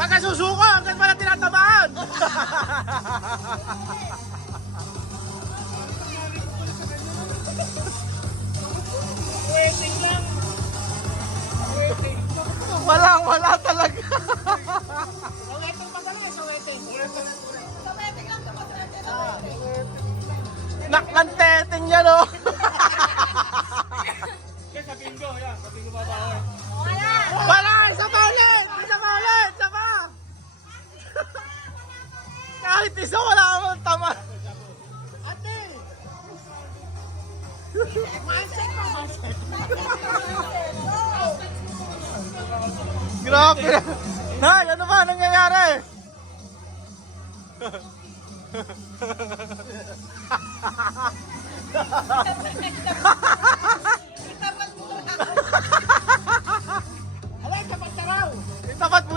Wag ka susuko hanggang wala tinatamaan. Waiting lang. Waiting. Wala talaga. Sa waiting pa kami, sa waiting. Sa waiting lang, sa waiting. Naklanteting yan oh. Sa bingo, yan. Sa bingo babawi. Wala! Isa pa ulit! Isa pa ulit! Isa pa! Kahit isa wala akong tama. Ate! Mindset mo, mindset. Grabe! Nay, ano ba nangyayari? Alay, tapat na raw. Itapat mo